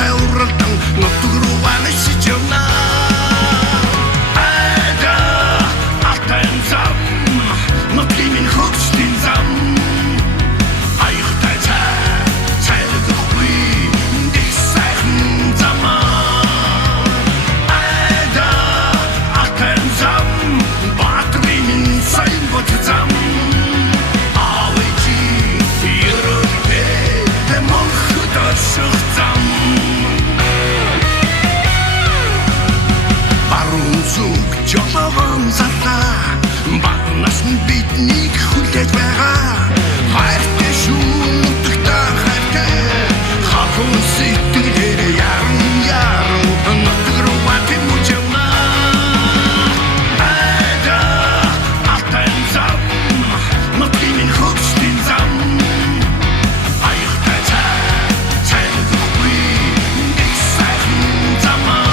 тайвардан нутаг руу нисэж явна. Айда алтан зам нутгийн минь хөгжлийн зам аяхтай цайлдахгүй дэх сайхан замаа. Айда алтан зам батрын минь сайн бот зам жолоогон залаа багнаас нь биднийг хүлээж байгаа. Хайртай шүү нутагтаа хайртай хапун сэтгэлээр яран нутаг руу тэмүүж явна. Айда алтан зам нутгийн минь хөгжлийн зам аяхтай цайлдахгүй дэх сайхан замаа.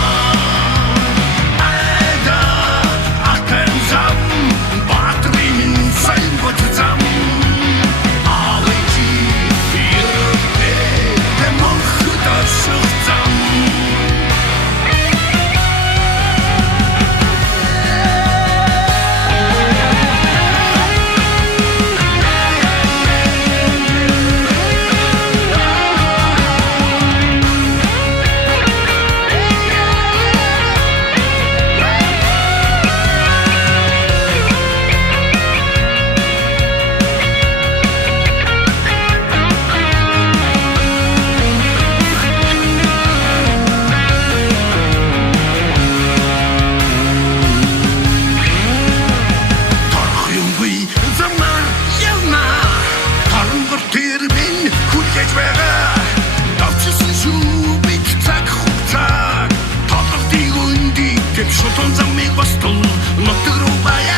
Шутун замыг бостон нутаг руу баяа.